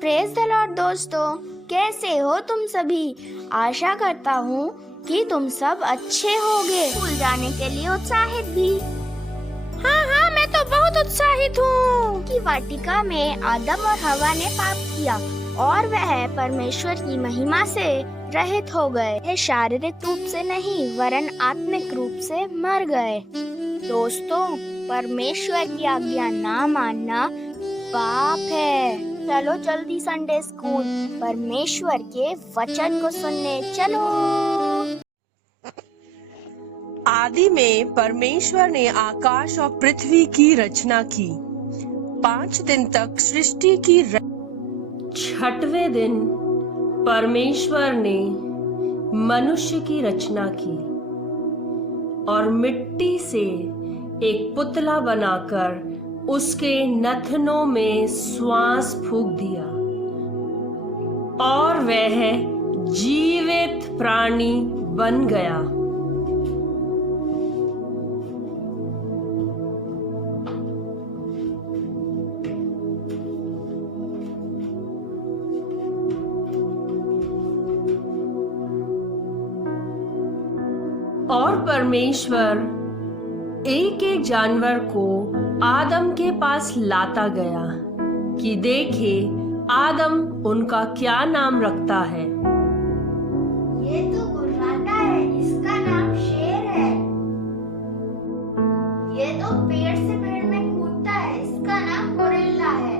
Praise the Lord दोस्तों, कैसे हो तुम सभी। आशा करता हूँ कि तुम सब अच्छे होगे। स्कूल जाने के लिए उत्साहित भी। हाँ, मैं तो बहुत उत्साहित हूँ कि वाटिका में आदम और हवा ने पाप किया और वह परमेश्वर की महिमा से रहित हो गए। ये शारीरिक रूप से नहीं वरन आत्मिक रूप से मर गए। दोस्तों, परमेश्वर की आज्ञा ना मानना पाप है। चलो जल्दी संडे स्कूल परमेश्वर के वचन को सुनने चलो। आदि में परमेश्वर ने आकाश और पृथ्वी की रचना की। 5 दिन तक सृष्टि की 6वें दिन परमेश्वर ने मनुष्य की रचना की और मिट्टी से एक पुतला बनाकर उसके नथनों में श्वास फूंक दिया और वह जीवित प्राणी बन गया। और परमेश्वर एक एक जानवर को आदम के पास लाता गया कि देखे आदम उनका क्या नाम रखता है। ये तो गुर्राता है, इसका नाम शेर है। ये तो पेड़ से पेड़ में कूदता है, इसका नाम गोरिल्ला है।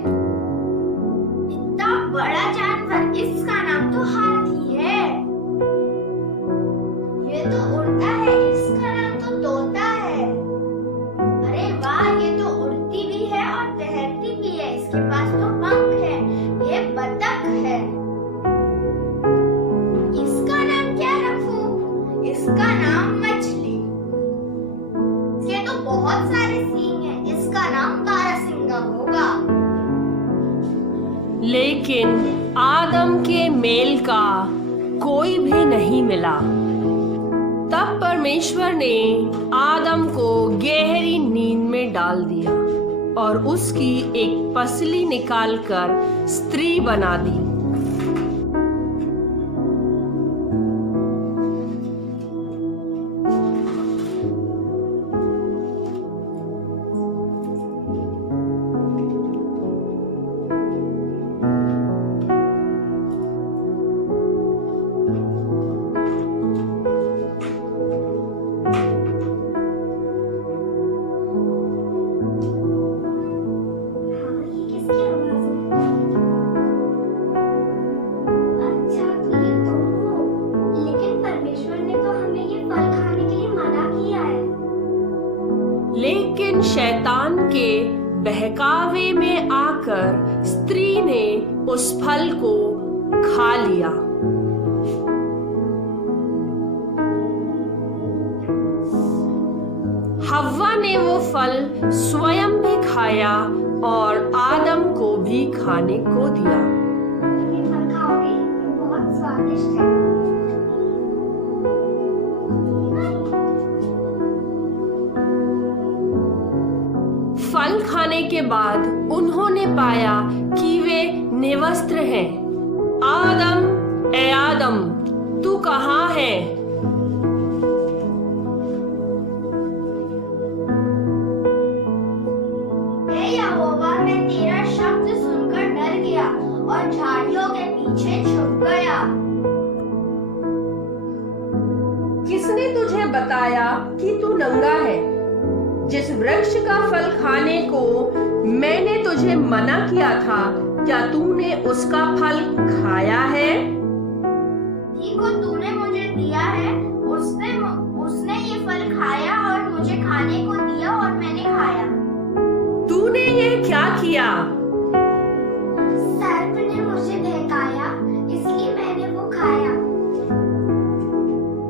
इतना बड़ा जानवर, इसका नाम तो हाथी है। ये तो उड़ता है, इसका नाम तो तोता है। अरे वाह, ये तो उड़ती भी है और तैरती भी है, इसके पास तो पंख है। ये बतख है। इसका नाम क्या रखूं? इसका नाम मछली। इसके तो बहुत सारे सींग हैं, इसका नाम बारहसिंगा होगा। लेकिन आदम के मेल का कोई भी नहीं मिला। तब परमेश्वर ने आदम को गहरी नींद में डाल दिया और उसकी एक पसली निकालकर स्त्री बना दी। लेकिन शैतान के बहकावे में आकर स्त्री ने उस फल को खा लिया। हव्वा ने वो फल स्वयं भी खाया और आदम को भी खाने को दिया। ये फल खाओगे? ये बहुत स्वादिष्ट है। फल खाने के बाद उन्होंने पाया कि वे निर्वस्त्र हैं। आदम, ए आदम, तू कहाँ है? हे यहोवा, मैं तेरा शब्द सुनकर डर गया और झाड़ियों के पीछे छुप गया। किसने तुझे बताया कि तू नंगा है? जिस वृक्ष का फल खाने को मैंने तुझे मना किया था, क्या तूने उसका फल खाया है? को तूने मुझे दिया है, उसने ये फल खाया और मुझे खाने को दिया और मैंने खाया। तूने ये क्या किया? सर्प ने मुझे बहकाया, इसलिए मैंने वो खाया।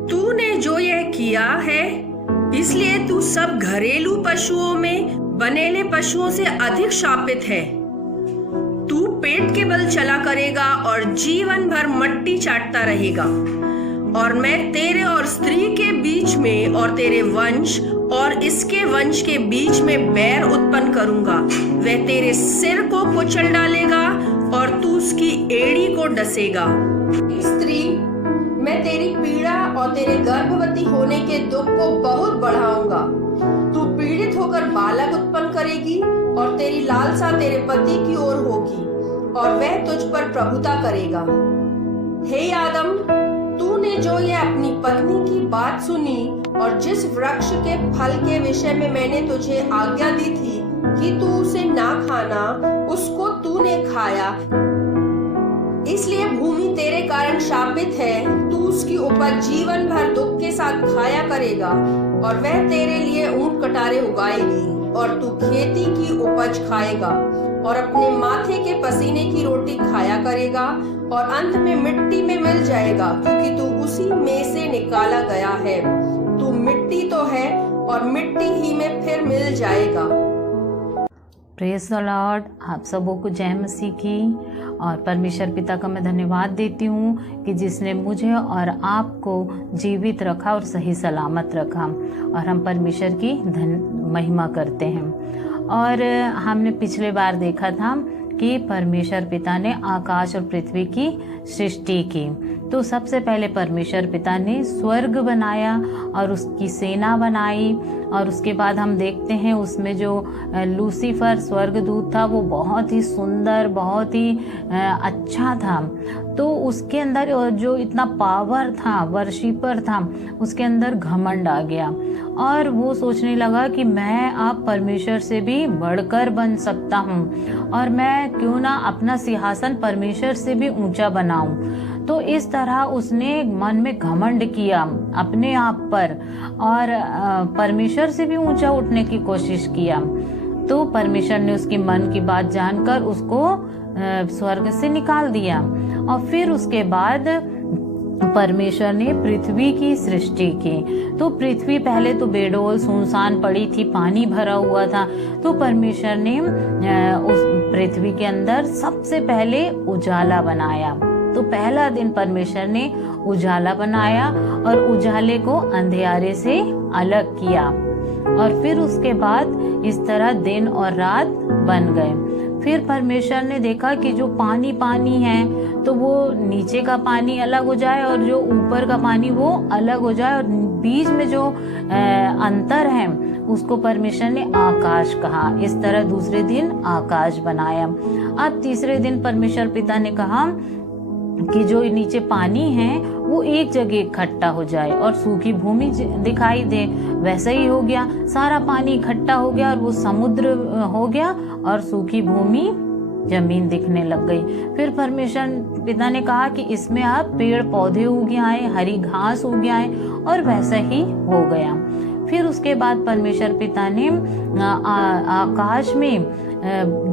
तूने जो यह किया है, इसलिए तू सब घरेलू पशुओं में बनेले पशुओं से अधिक शापित है। तू पेट के बल चला करेगा और जीवन भर मट्टी चाटता रहेगा। और मैं तेरे और स्त्री के बीच में और तेरे वंश और इसके वंश के बीच में बैर उत्पन्न करूंगा। वह तेरे सिर को कुचल डालेगा और तू उसकी एड़ी को डसेगा। स्त्री, मैं तेरी पीड़ा और तेरे गर्भवती होने के दुख को बहुत बढ़ाऊंगा। तू पीड़ित होकर बालक उत्पन्न करेगी और तेरी लालसा तेरे पति की ओर होगी और वह तुझ पर प्रभुता करेगा। हे आदम, तूने जो ये अपनी पत्नी की बात सुनी और जिस वृक्ष के फल के विषय में मैंने तुझे आज्ञा दी थी कि तू उसे ना खाना, उसको तूने खाया, इसलिए भूमि तेरे कारण शापित है। तू उसकी उपज जीवन भर दुख के साथ खाया करेगा और वह तेरे लिए ऊंट कटारे उगाएगी और तू खेती की उपज खाएगा और अपने माथे के पसीने की रोटी खाया करेगा और अंत में मिट्टी में मिल जाएगा, क्योंकि तू उसी में से निकाला गया है। तू मिट्टी तो है और मिट्टी ही में फिर मिल जाएगा। Praise the Lord. आप सबों को जय मसीह की। और परमेश्वर पिता का मैं धन्यवाद देती हूँ कि जिसने मुझे और आपको जीवित रखा और सही सलामत रखा, और हम परमेश्वर की महिमा करते हैं। और हमने पिछले बार देखा था कि परमेश्वर पिता ने आकाश और पृथ्वी की सृष्टि की। तो सबसे पहले परमेश्वर पिता ने स्वर्ग बनाया और उसकी सेना बनाई, और उसके बाद हम देखते हैं उसमें जो लूसीफर स्वर्गदूत था वो बहुत ही सुंदर, बहुत ही अच्छा था। तो उसके अंदर जो इतना पावर था, वर्शिपर था, उसके अंदर घमंड आ गया और वो सोचने लगा कि मैं अब परमेश्वर से भी बढ़कर बन सकता हूँ और मैं क्यों ना अपना सिंहासन परमेश्वर से भी ऊंचा बनाऊं। तो इस तरह उसने मन में घमंड किया अपने आप पर और परमेश्वर से भी ऊंचा उठने की कोशिश किया। तो परमेश्वर ने उसकी मन की बात जानकर उसको स्वर्ग से निकाल दिया। और फिर उसके बाद परमेश्वर ने पृथ्वी की सृष्टि की। तो पृथ्वी पहले तो बेडौल सुनसान पड़ी थी, पानी भरा हुआ था। तो परमेश्वर ने उस पृथ्वी के अंदर सबसे पहले उजाला बनाया। तो पहला दिन परमेश्वर ने उजाला बनाया और उजाले को अंधेरे से अलग किया, और फिर उसके बाद इस तरह दिन और रात बन गए। फिर परमेश्वर ने देखा कि जो पानी पानी है तो वो नीचे का पानी अलग हो जाए और जो ऊपर का पानी वो अलग हो जाए, और बीच में जो अंतर है उसको परमेश्वर ने आकाश कहा। इस तरह दूसरे दिन आकाश बनाया। अब तीसरे दिन परमेश्वर पिता ने कहा कि जो नीचे पानी है वो एक जगह इकट्ठा हो जाए और सूखी भूमि दिखाई दे। वैसा ही हो गया, सारा पानी इकट्ठा हो गया और वो समुद्र हो गया और सूखी भूमि जमीन दिखने लग गई। फिर परमेश्वर पिता ने कहा कि इसमें अब पेड़ पौधे उग आए, हरी घास उग आए, और वैसा ही हो गया। फिर उसके बाद परमेश्वर पिता ने आकाश में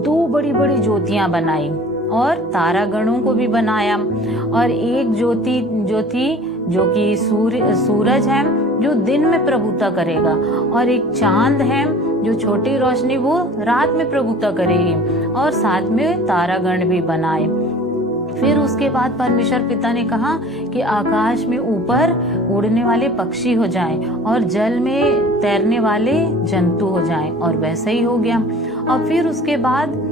2 बड़ी बड़ी ज्योतियां बनाई और तारागणों को भी बनाया, और एक ज्योति जो कि सूरज है जो दिन में प्रभुता करेगा, और एक चांद है जो छोटी रोशनी वो रात में प्रभुता करेगी, और साथ में तारागण भी बनाए। फिर उसके बाद परमेश्वर पिता ने कहा कि आकाश में ऊपर उड़ने वाले पक्षी हो जाएं और जल में तैरने वाले जंतु हो जाएं, और वैसा ही हो गया। और फिर उसके बाद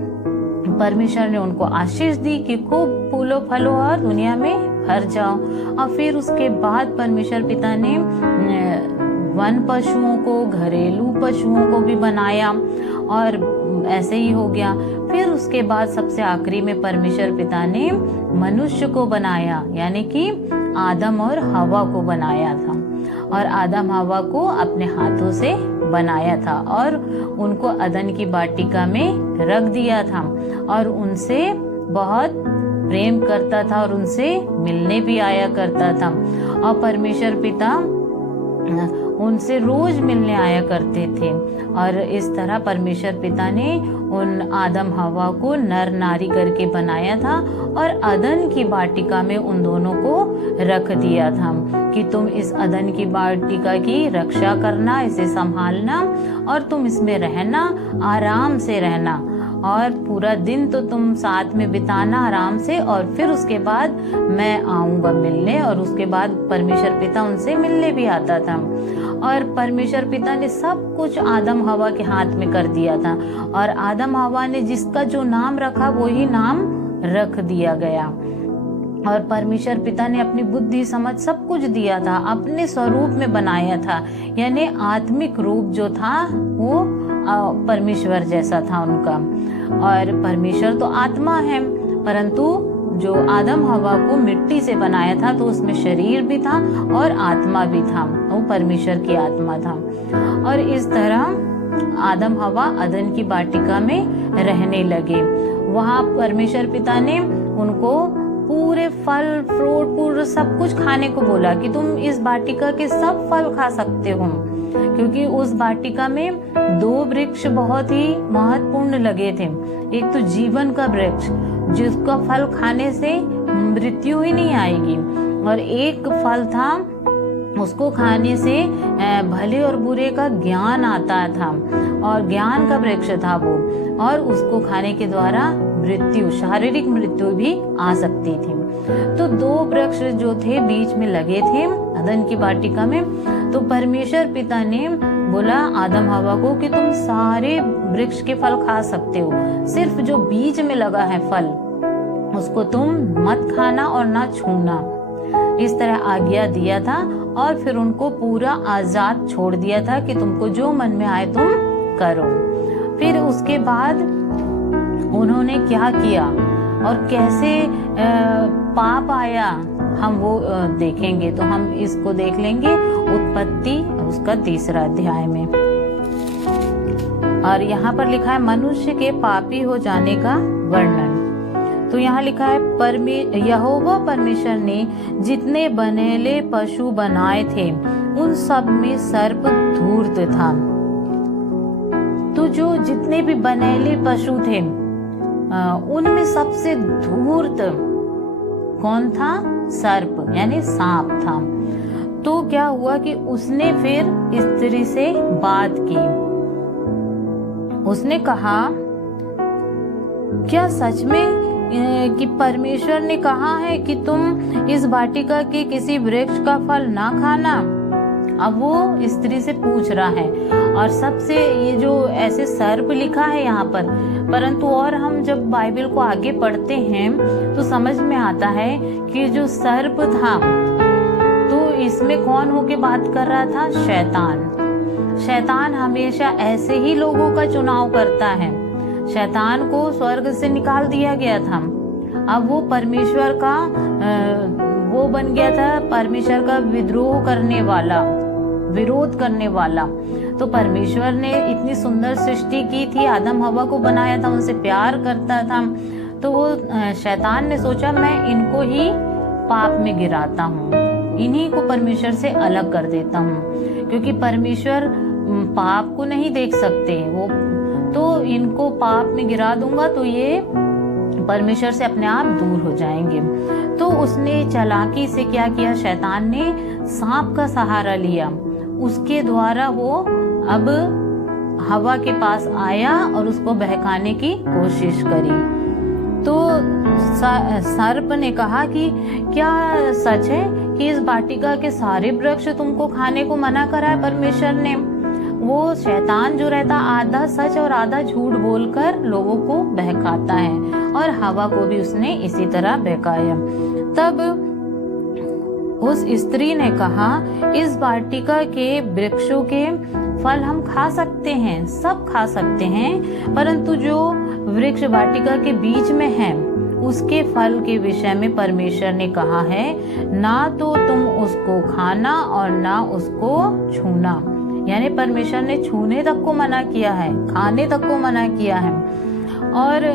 परमेश्वर ने उनको आशीष दी कि खूब फूलो फलो और दुनिया में भर जाओ। और फिर उसके बाद परमेश्वर पिता ने वन पशुओं को, घरेलू पशुओं को भी बनाया, और ऐसे ही हो गया। फिर उसके बाद सबसे आखिरी में परमेश्वर पिता ने मनुष्य को बनाया, यानी कि आदम और हवा को बनाया था, और आदम हवा को अपने हाथों से बनाया था और उनको अदन की वाटिका में रख दिया था, और उनसे बहुत प्रेम करता था और उनसे मिलने भी आया करता था। और परमेश्वर पिता उनसे रोज मिलने आया करते थे, और इस तरह परमेश्वर पिता ने उन आदम हवा को नर नारी करके बनाया था और अदन की वाटिका में उन दोनों को रख दिया था कि तुम इस अदन की वाटिका की रक्षा करना, इसे संभालना, और तुम इसमें रहना, आराम से रहना, और पूरा दिन तो तुम साथ में बिताना आराम से, और फिर उसके बाद मैं आऊंगा मिलने। और उसके बाद परमेश्वर पिता उनसे मिलने भी आता था, और परमेश्वर पिता ने सब कुछ आदम हवा के हाथ में कर दिया था, और आदम हवा ने जिसका जो नाम रखा वही नाम रख दिया गया। और परमेश्वर पिता ने अपनी बुद्धि समझ सब कुछ दिया था, अपने स्वरूप में बनाया था, यानी आत्मिक रूप जो था वो परमेश्वर जैसा था उनका। और परमेश्वर तो आत्मा है, परंतु जो आदम हवा को मिट्टी से बनाया था तो उसमें शरीर भी था और आत्मा भी था, वो परमेश्वर की आत्मा था। और इस तरह आदम हवा अदन की वाटिका में रहने लगे। वहाँ परमेश्वर पिता ने उनको पूरे फल फ्रूट पूरे सब कुछ खाने को बोला कि तुम इस वाटिका के सब फल खा सकते हो, क्योंकि उस वाटिका में 2 वृक्ष बहुत ही महत्वपूर्ण लगे थे। एक तो जीवन का वृक्ष जिसका फल खाने से मृत्यु ही नहीं आएगी, और एक फल था उसको खाने से भले और बुरे का ज्ञान आता था, और ज्ञान का वृक्ष था वो, और उसको खाने के द्वारा मृत्यु, शारीरिक मृत्यु भी आ सकती थी। तो 2 वृक्ष जो थे बीच में लगे थे अदन की वाटिका में। तो परमेश्वर पिता ने बोला आदम हवा को कि तुम सारे वृक्ष के फल खा सकते हो, सिर्फ जो बीच में लगा है फल उसको तुम मत खाना और ना छूना। इस तरह आज्ञा दिया था, और फिर उनको पूरा आजाद छोड़ दिया था कि तुमको जो मन में आए तुम करो। फिर उसके बाद उन्होंने क्या किया और कैसे पाप आया हम वो देखेंगे। तो हम इसको देख लेंगे उत्पत्ति उसका 3 अध्याय में। और यहाँ पर लिखा है मनुष्य के पापी हो जाने का वर्णन। तो यहाँ लिखा है यहोवा परमेश्वर ने जितने बनेले पशु बनाए थे उन सब में सर्प धूर्त था। तो जो जितने भी बनेले पशु थे उनमें सबसे धूर्त कौन था? सर्प यानी सांप था। तो क्या हुआ कि उसने फिर स्त्री से बात की। उसने कहा क्या सच में कि परमेश्वर ने कहा है कि तुम इस वाटिका के किसी वृक्ष का फल ना खाना? अब वो स्त्री से पूछ रहा है। और सबसे ये जो ऐसे सर्प लिखा है यहाँ पर, परंतु और हम जब बाइबल को आगे पढ़ते हैं तो समझ में आता है कि जो सर्प था तो इसमें कौन होके बात कर रहा था? शैतान। शैतान हमेशा ऐसे ही लोगों का चुनाव करता है। शैतान को स्वर्ग से निकाल दिया गया था, अब वो परमेश्वर का वो बन गया था, परमेश्वर का विद्रोह करने वाला, विरोध करने वाला। तो परमेश्वर ने इतनी सुंदर सृष्टि की थी, आदम हवा को बनाया था, उनसे प्यार करता था। तो वो शैतान ने सोचा मैं इनको ही पाप में गिराता हूँ, इन्हीं को परमेश्वर से अलग कर देता हूँ, क्योंकि परमेश्वर पाप को नहीं देख सकते वो, तो इनको पाप में गिरा दूंगा तो ये परमेश्वर से अपने आप दूर हो जाएंगे। तो उसने चालाकी से क्या किया? शैतान ने सांप का सहारा लिया, उसके द्वारा वो अब हवा के पास आया और उसको बहकाने की कोशिश करी। तो सर्प ने कहा कि क्या सच है कि इस वाटिका के सारे वृक्ष तुमको खाने को मना करा है परमेश्वर ने? वो शैतान जो रहता आधा सच और आधा झूठ बोलकर लोगों को बहकाता है, और हवा को भी उसने इसी तरह बहकाया। तब उस स्त्री ने कहा इस वाटिका के वृक्षों के फल हम खा सकते हैं, सब खा सकते हैं, परंतु जो वृक्ष वाटिका के बीच में है उसके फल के विषय में परमेश्वर ने कहा है ना तो तुम उसको खाना और ना उसको छूना। यानी परमेश्वर ने छूने तक को मना किया है, खाने तक को मना किया है, और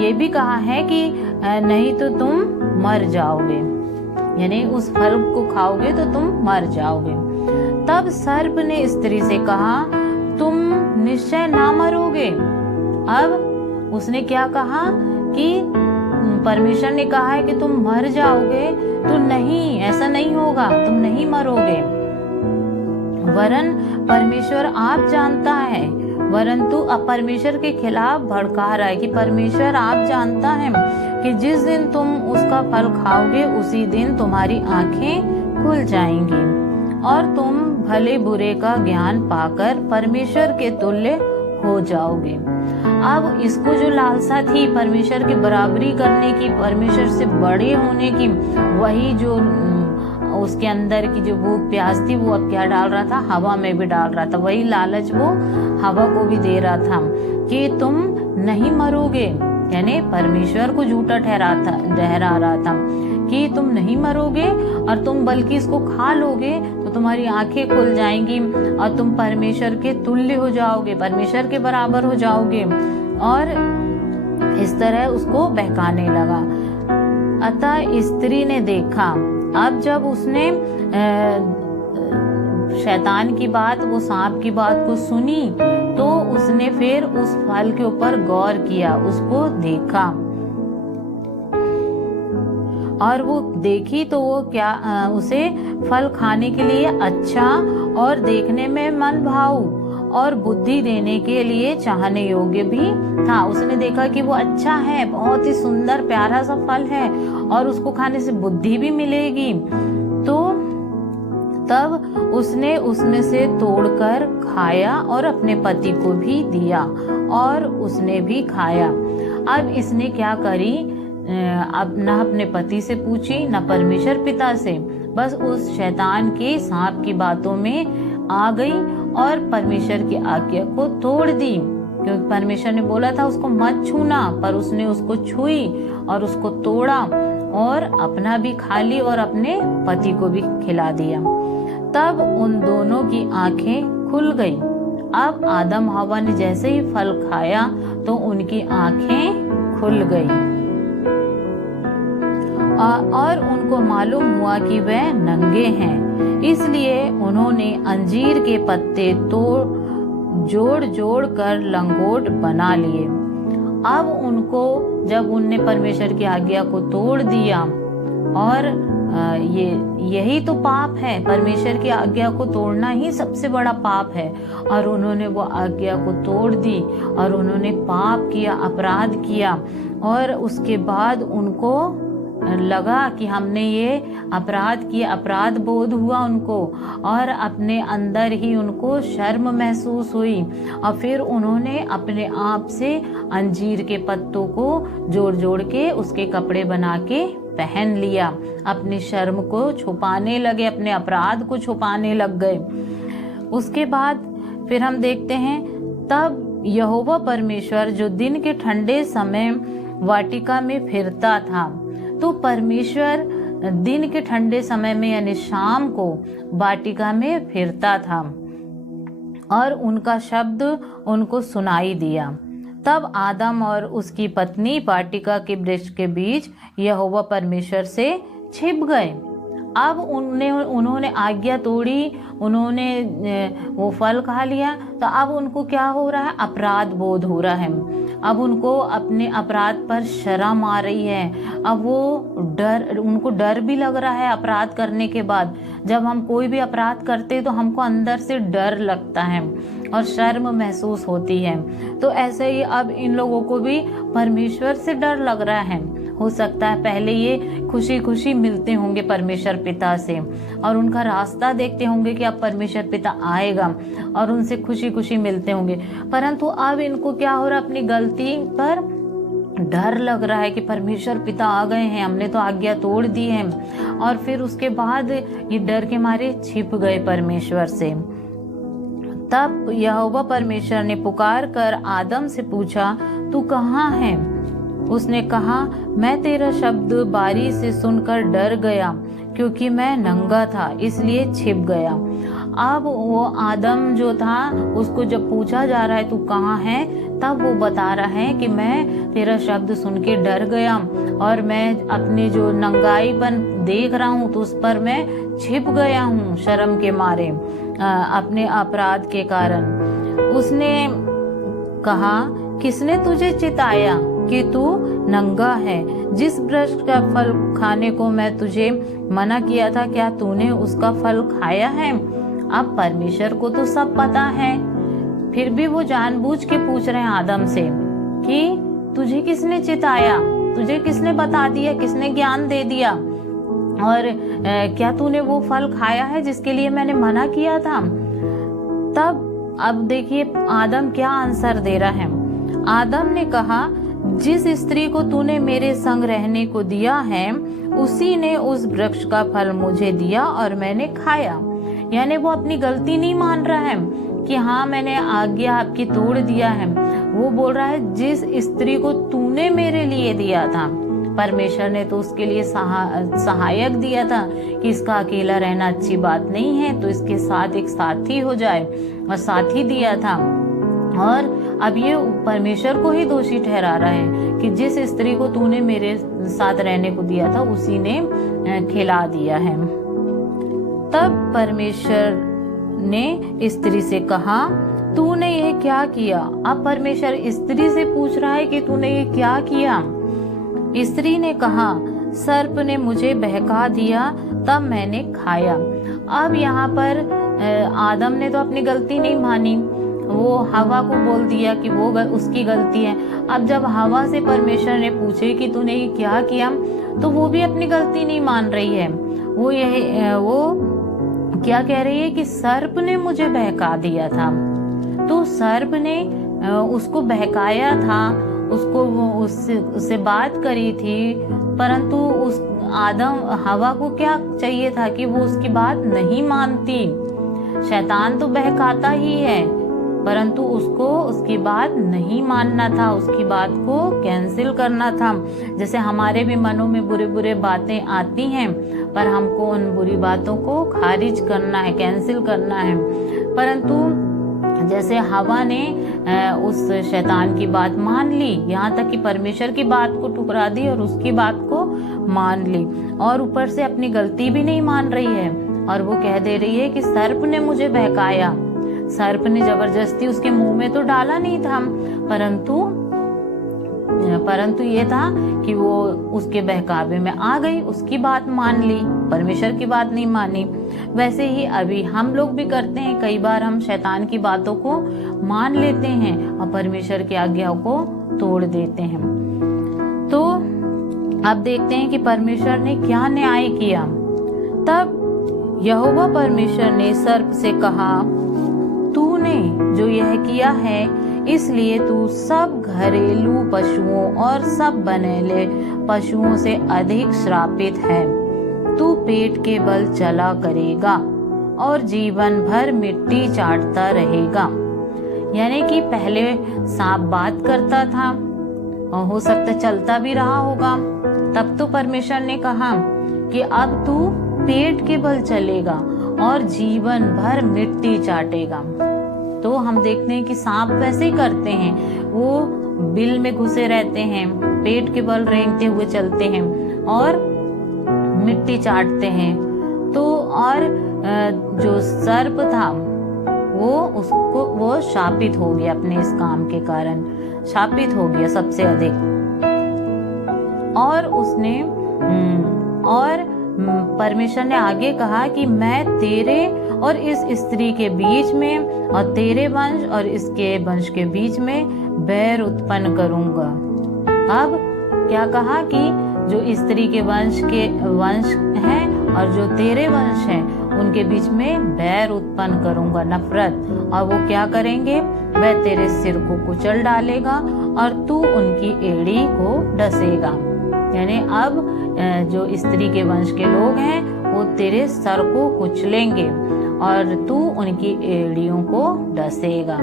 ये भी कहा है कि नहीं तो तुम मर जाओगे, यानी उस फल को खाओगे तो तुम मर जाओगे। तब सर्प ने स्त्री से कहा तुम निश्चय ना मरोगे। अब उसने क्या कहा कि परमेश्वर ने कहा है कि तुम मर जाओगे, तो नहीं, ऐसा नहीं होगा, तुम नहीं मरोगे। वरन परमेश्वर आप जानता है, वरंतु परमेश्वर के खिलाफ भड़का रहा है कि परमेश्वर आप जानता है कि जिस दिन तुम उसका फल खाओगे उसी दिन तुम्हारी आंखें खुल जाएंगी और तुम भले बुरे का ज्ञान पाकर परमेश्वर के तुल्य हो जाओगे। अब इसको जो लालसा थी परमेश्वर की बराबरी करने की, परमेश्वर से बड़े होने की, वही जो उसके अंदर की जो भूख प्यास थी वो अब क्या डाल रहा था, हवा में भी डाल रहा था। वही लालच वो हवा को भी दे रहा था कि तुम नहीं मरोगे, यानी परमेश्वर को झूठा ठहरा रहा था कि तुम नहीं मरोगे और तुम बल्कि इसको खा लोगे तो तुम्हारी आंखें खुल जाएंगी और तुम परमेश्वर के तुल्य हो जाओगे, परमेश्वर के बराबर हो जाओगे। और इस तरह उसको बहकाने लगा। अतः स्त्री ने देखा, अब जब उसने शैतान की बात, वो सांप की बात को सुनी तो उसने फिर उस फल के ऊपर गौर किया, उसको देखा और वो देखी तो वो क्या उसे फल खाने के लिए अच्छा और देखने में मन भाऊ और बुद्धि देने के लिए चाहने योग्य भी था। उसने देखा कि वो अच्छा है, बहुत ही सुंदर प्यारा सा फल है और उसको खाने से बुद्धि भी मिलेगी। तो तब उसने उसमें से तोड़कर खाया और अपने पति को भी दिया और उसने भी खाया। अब इसने क्या करी, अब न अपने पति से पूछी न परमेश्वर पिता से, बस उस शैतान के सांप की बातों में आ गई और परमेश्वर की आज्ञा को तोड़ दी, क्योंकि परमेश्वर ने बोला था उसको मत छूना, पर उसने उसको छुई और उसको तोड़ा और अपना भी खा ली और अपने पति को भी खिला दिया। तब उन दोनों की आंखें खुल गई। अब आदम हवा ने जैसे ही फल खाया तो उनकी आंखें खुल गई और उनको मालूम हुआ कि वह नंगे हैं। इसलिए उन्होंने अंजीर के पत्ते जोड़ जोड़ कर लंगोट बना लिए। अब उनको, जब उनने परमेश्वर की आज्ञा को तोड़ दिया, और यही तो पाप है, परमेश्वर की आज्ञा को तोड़ना ही सबसे बड़ा पाप है। और उन्होंने वो आज्ञा को तोड़ दी और उन्होंने पाप किया, अपराध किया और उसके बाद उनको लगा कि हमने ये अपराध किया, अपराध बोध हुआ उनको और अपने अंदर ही उनको शर्म महसूस हुई और फिर उन्होंने अपने आप से अंजीर के पत्तों को जोड़ जोड़ के उसके कपड़े बना के पहन लिया। अपनी शर्म को छुपाने लगे, अपने अपराध को छुपाने लग गए। उसके बाद फिर हम देखते हैं, तब यहोवा परमेश्वर जो दिन के ठंडे समय वाटिका में फिरता था, तो परमेश्वर दिन के ठंडे समय में यानी शाम को वाटिका में फिरता था और उनका शब्द उनको सुनाई दिया। तब आदम और उसकी पत्नी वाटिका के वृक्ष के बीच यहोवा परमेश्वर से छिप गए। अब उन्होंने आज्ञा तोड़ी, उन्होंने वो फल खा लिया, तो अब उनको क्या हो रहा है, अपराध बोध हो रहा है। अब उनको अपने अपराध पर शर्म आ रही है। अब वो उनको डर भी लग रहा है अपराध करने के बाद। जब हम कोई भी अपराध करते तो हमको अंदर से डर लगता है और शर्म महसूस होती है। तो ऐसे ही अब इन लोगों को भी परमेश्वर से डर लग रहा है। हो सकता है पहले ये खुशी खुशी मिलते होंगे परमेश्वर पिता से और उनका रास्ता देखते होंगे कि अब परमेश्वर पिता आएगा और उनसे खुशी खुशी मिलते होंगे, परंतु अब इनको क्या हो रहा है, अपनी गलती पर डर लग रहा है कि परमेश्वर पिता आ गए हैं, हमने तो आज्ञा तोड़ दी है। और फिर उसके बाद ये डर के मारे छिप गए परमेश्वर से। तब यहोवा परमेश्वर ने पुकार कर आदम से पूछा, तू कहाँ है? उसने कहा, मैं तेरा शब्द बारी से सुनकर डर गया, क्योंकि मैं नंगा था इसलिए छिप गया। अब वो आदम जो था उसको जब पूछा जा रहा है तू कहाँ है, तब वो बता रहा है कि मैं तेरा शब्द सुन के डर गया और मैं अपने जो नंगाईपन देख रहा हूँ तो उस पर मैं छिप गया हूँ शर्म के मारे, अपने अपराध के कारण। उसने कहा, किसने तुझे चिताया कि तू नंगा है? जिस वृक्ष का फल खाने को मैं तुझे मना किया था, क्या तूने उसका फल खाया है? अब परमेश्वर को तो सब पता है, फिर भी वो जानबूझ के पूछ रहे हैं आदम से कि तुझे किसने चिताया, तुझे किसने बता दिया, किसने ज्ञान दे दिया, और क्या तूने वो फल खाया है जिसके लिए मैंने मना किया था? तब अब देखिए आदम क्या आंसर दे रहा है। आदम ने कहा, जिस स्त्री को तूने मेरे संग रहने को दिया है उसी ने उस वृक्ष का फल मुझे दिया और मैंने खाया। यानी वो अपनी गलती नहीं मान रहा है कि हाँ मैंने आज्ञा आपकी तोड़ दिया है। वो बोल रहा है जिस स्त्री को तूने मेरे लिए दिया था, परमेश्वर ने तो उसके लिए सहायक दिया था कि इसका अकेला रहना अच्छी बात नहीं है, तो इसके साथ एक साथी हो जाए, और साथी दिया था। और अब ये परमेश्वर को ही दोषी ठहरा रहा है कि जिस स्त्री को तूने मेरे साथ रहने को दिया था उसी ने खिला दिया है। तब परमेश्वर ने स्त्री से कहा, तूने ये क्या किया? अब परमेश्वर स्त्री से पूछ रहा है कि तूने ये क्या किया? स्त्री ने कहा, सर्प ने मुझे बहका दिया तब मैंने खाया। अब यहाँ पर आदम ने तो अपनी गलती नहीं मानी, वो हवा को बोल दिया कि वो उसकी गलती है। अब जब हवा से परमेश्वर ने पूछे कि तूने ये क्या किया, तो वो भी अपनी गलती नहीं मान रही है। वो क्या कह रही है कि सर्प ने मुझे बहका दिया था। तो सर्प ने उसको बहकाया था, उसको उससे बात करी थी, परंतु उस हवा को क्या चाहिए था कि वो उसकी बात नहीं मानती। शैतान तो बहकाता ही है, परंतु उसको उसकी बात नहीं मानना था, उसकी बात को कैंसिल करना था। जैसे हमारे भी मनों में बुरे बुरे बातें आती हैं, पर हमको उन बुरी बातों को खारिज करना है, कैंसिल करना है। परंतु जैसे हवा ने उस शैतान की बात मान ली, यहाँ तक कि परमेश्वर की बात को ठुकरा दी और उसकी बात को मान ली, और ऊपर से अपनी गलती भी नहीं मान रही है, और वो कह दे रही है कि सर्प ने मुझे बहकाया। सर्प ने जबरदस्ती उसके मुंह में तो डाला नहीं था, परंतु ये था कि वो उसके बहकावे में आ गई, उसकी बात मान ली, परमेश्वर की बात नहीं मानी। वैसे ही अभी हम लोग भी करते हैं, कई बार हम शैतान की बातों को मान लेते हैं और परमेश्वर की आज्ञाओं को तोड़ देते हैं। तो अब देखते हैं कि परमेश्वर ने क्या न्याय किया। तब यहोवा परमेश्वर ने सर्प से कहा, तूने जो यह किया है इसलिए तू सब घरेलू पशुओं और सब बनेले पशुओं से अधिक श्रापित है। तू पेट के बल चला करेगा और जीवन भर मिट्टी चाटता रहेगा। यानी कि पहले सांप बात करता था और हो सकता चलता भी रहा होगा, तब तो परमेश्वर ने कहा कि अब तू पेट के बल चलेगा और जीवन भर मिट्टी चाटेगा। तो हम देखते हैं कि सांप वैसे ही करते हैं, वो बिल में घुसे रहते हैं, पेट के बल रेंगते हुए चलते हैं और मिट्टी चाटते हैं। तो और जो सर्प था वो शापित हो गया, अपने इस काम के कारण शापित हो गया सबसे अधिक। और परमेश्वर ने आगे कहा कि मैं तेरे और इस स्त्री के बीच में और तेरे वंश और इसके वंश के बीच में बैर उत्पन्न करूंगा। अब क्या कहा कि जो स्त्री के वंश हैं और जो तेरे वंश हैं उनके बीच में बैर उत्पन्न करूंगा, नफरत। और वो क्या करेंगे? वह तेरे सिर को कुचल डालेगा और तू उनकी एड़ी को डसेगा। यानी अब जो स्त्री के वंश के लोग हैं वो तेरे सर को कुचलेंगे और तू उनकी एड़ियों को डसेगा।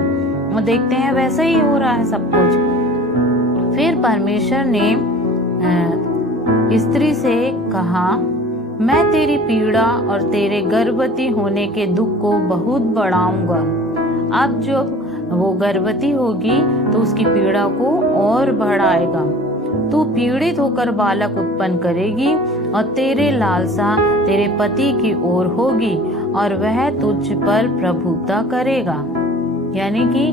वो देखते हैं वैसा ही हो रहा है सब कुछ। फिर परमेश्वर ने स्त्री से कहा, मैं तेरी पीड़ा और तेरे गर्भवती होने के दुख को बहुत बढ़ाऊंगा। अब जब वो गर्भवती होगी तो उसकी पीड़ा को और बढ़ाएगा। तू पीड़ित होकर बालक उत्पन्न करेगी और तेरे लालसा तेरे पति की ओर होगी और वह तुझ पर प्रभुता करेगा। यानी कि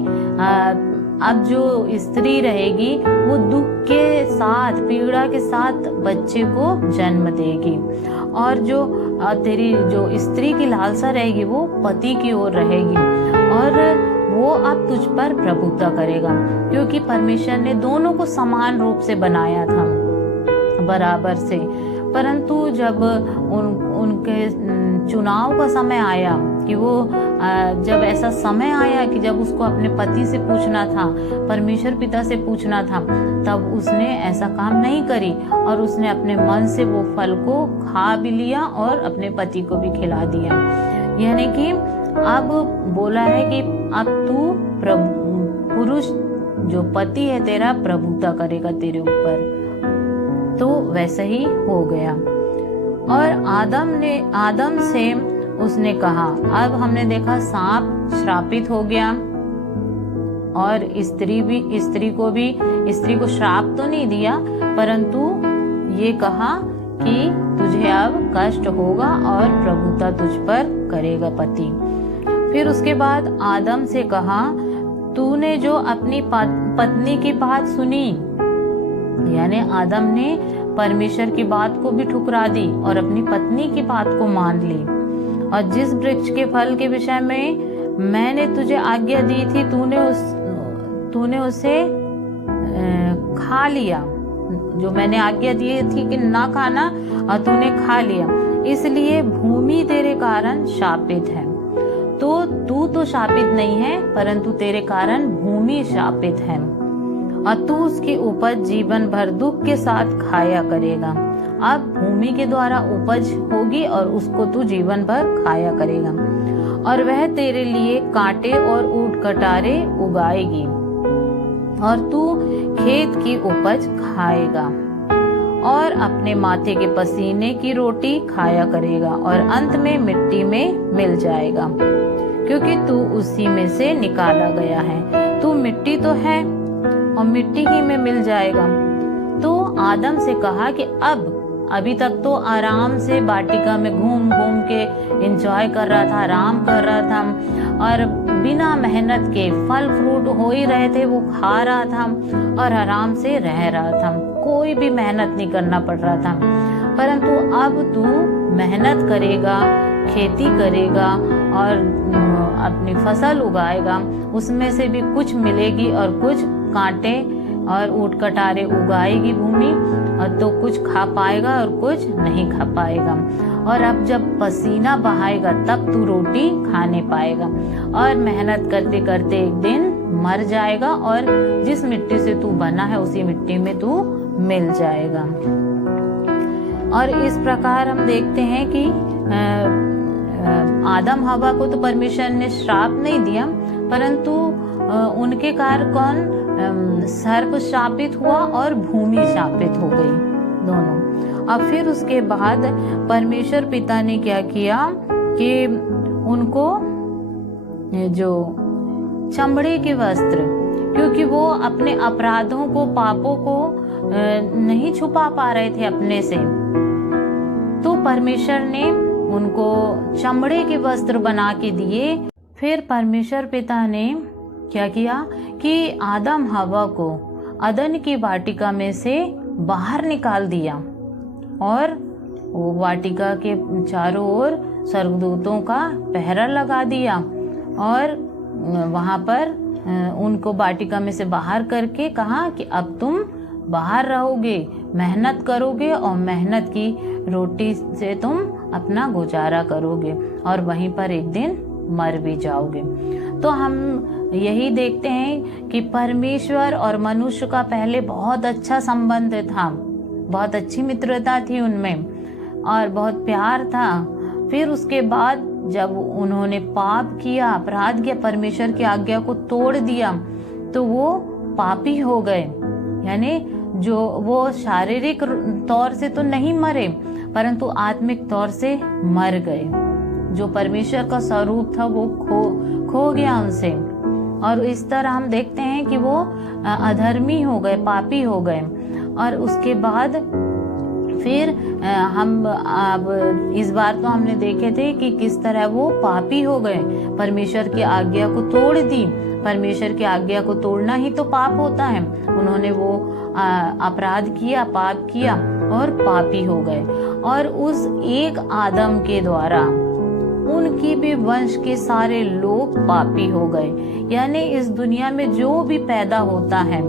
अब जो स्त्री रहेगी वो दुख के साथ, पीड़ा के साथ बच्चे को जन्म देगी, और जो तेरी जो स्त्री की लालसा रहेगी वो पति की ओर रहेगी और वो अब तुझ पर प्रभुता करेगा। क्योंकि परमेश्वर ने दोनों को समान रूप से बनाया था, बराबर से। परंतु जब उनके चुनाव का समय आया कि वो जब ऐसा समय आया कि जब उसको अपने पति से पूछना था, परमेश्वर पिता से पूछना था, तब उसने ऐसा काम नहीं करी और उसने अपने मन से वो फल को खा भी लिया और अपने पति को भी खिला दिया। यानी कि अब बोला है कि अब तू पुरुष जो पति है तेरा प्रभुता करेगा तेरे ऊपर। तो वैसा ही हो गया। और आदम से उसने कहा, अब हमने देखा सांप श्रापित हो गया और स्त्री को श्राप तो नहीं दिया, परंतु ये कहा कि तुझे अब कष्ट होगा और प्रभुता तुझ पर करेगा पति। फिर उसके बाद आदम से कहा, तूने जो अपनी पत्नी की बात सुनी, यानी आदम ने परमेश्वर की बात को भी ठुकरा दी और अपनी पत्नी की बात को मान ली, और जिस वृक्ष के फल के विषय में मैंने तुझे आज्ञा दी थी तूने उसे खा लिया, जो मैंने आज्ञा दी थी कि ना खाना, और तूने खा लिया, इसलिए भूमि तेरे कारण शापित है। तो तू तो शापित नहीं है, परंतु तेरे कारण भूमि शापित है, और तू उसकी उपज जीवन भर दुख के साथ खाया करेगा। अब भूमि के द्वारा उपज होगी और उसको तू जीवन भर खाया करेगा, और वह तेरे लिए कांटे और ऊंट कटारे उगाएगी, और तू खेत की उपज खाएगा और अपने माथे के पसीने की रोटी खाया करेगा, और अंत में मिट्टी में मिल जाएगा, क्योंकि तू उसी में से निकाला गया है। तू मिट्टी तो है और मिट्टी ही में मिल जाएगा। तो आदम से कहा कि अभी तक तो आराम से वाटिका में घूम घूम के एंजॉय कर रहा था, आराम कर रहा था, और बिना मेहनत के फल फ्रूट हो ही रहे थे, वो खा रहा था और आराम से रह रहा था, कोई भी मेहनत नहीं करना पड़ रहा था। परंतु अब तू मेहनत करेगा, खेती करेगा और अपनी फसल उगाएगा, उसमें से भी कुछ मिलेगी और कुछ कांटे और ऊंट कटारे उगाएगी भूमि, और तो कुछ खा पाएगा और कुछ नहीं खा पाएगा। और अब जब पसीना बहाएगा तब तू रोटी खाने पाएगा, और मेहनत करते करते एक दिन मर जाएगा, और जिस मिट्टी से तू बना है उसी मिट्टी में तू मिल जाएगा। और इस प्रकार हम देखते हैं कि आदम हवा को तो परमेश्वर ने श्राप नहीं दिया, परंतु उनके कारण कौन सर्प शापित हुआ और भूमि शापित हो गई, दोनों। अब फिर उसके बाद परमेश्वर पिता ने क्या किया कि उनको जो चमड़े के वस्त्र, क्योंकि वो अपने अपराधों को, पापों को नहीं छुपा पा रहे थे अपने से, तो परमेश्वर ने उनको चमड़े के वस्त्र बना के दिए। फिर परमेश्वर पिता ने क्या किया कि आदम हवा को अदन की वाटिका में से बाहर निकाल दिया, और वो वाटिका के चारों ओर स्वर्गदूतों का पहरा लगा दिया, और वहां पर उनको वाटिका में से बाहर करके कहा कि अब तुम बाहर रहोगे, मेहनत करोगे और मेहनत की रोटी से तुम अपना गुजारा करोगे, और वहीं पर एक दिन मर भी जाओगे। तो हम यही देखते हैं कि परमेश्वर और मनुष्य का पहले बहुत अच्छा संबंध था, बहुत अच्छी मित्रता थी उनमें और बहुत प्यार था। फिर उसके बाद जब उन्होंने पाप किया, अपराध किया, परमेश्वर की आज्ञा को तोड़ दिया, तो वो पापी हो गए। यानी जो वो शारीरिक तौर से तो नहीं मरे, परंतु आत्मिक तौर से मर गए। जो परमेश्वर का स्वरूप था वो खो गया उनसे, और इस तरह हम देखते हैं कि वो अधर्मी हो गए, पापी हो गए। और उसके बाद फिर हम अब इस बार तो हमने देखे थे कि किस तरह वो पापी हो गए, परमेश्वर की आज्ञा को तोड़ दी। परमेश्वर की आज्ञा को तोड़ना ही तो पाप होता है। उन्होंने वो अपराध किया, पाप किया और पापी हो गए। और उस एक आदम के द्वारा उनकी भी वंश के सारे लोग पापी हो गए। यानी इस दुनिया में जो भी पैदा होता है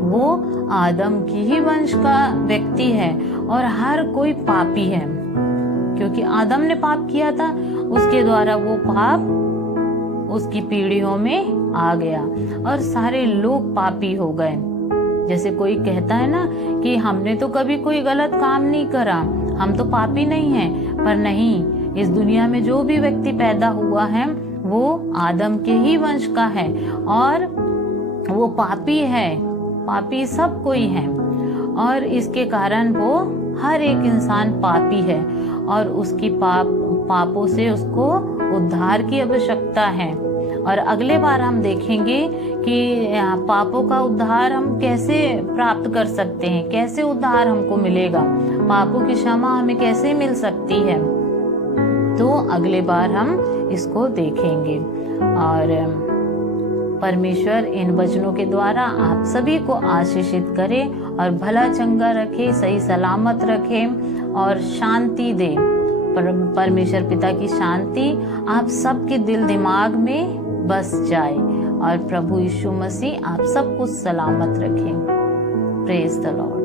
वो आदम की ही वंश का व्यक्ति है, और हर कोई पापी है, क्योंकि आदम ने पाप किया था, उसके द्वारा वो पाप उसकी पीढ़ियों में आ गया और सारे लोग पापी हो गए। जैसे कोई कहता है ना कि हमने तो कभी कोई गलत काम नहीं करा, हम तो पापी नहीं हैं, पर नहीं, इस दुनिया में जो भी व्यक्ति पैदा हुआ है वो आदम के ही वंश का है और वो पापी है, पापी सब कोई है और इसके कारण वो हर एक इंसान पापी है और उसकी पापों से उसको उद्धार की आवश्यकता है। और अगले बार हम देखेंगे कि पापों का उद्धार हम कैसे प्राप्त कर सकते हैं, कैसे उद्धार हमको मिलेगा, पापों की क्षमा हमें कैसे मिल सकती है, तो अगले बार हम इसको देखेंगे। और परमेश्वर इन वचनों के द्वारा आप सभी को आशीषित करे और भला चंगा रखे, सही सलामत रखे और शांति दे। परमेश्वर पिता की शांति आप सबके दिल दिमाग में बस जाए और प्रभु यीशु मसीह आप सबको सलामत रखें। Praise the Lord.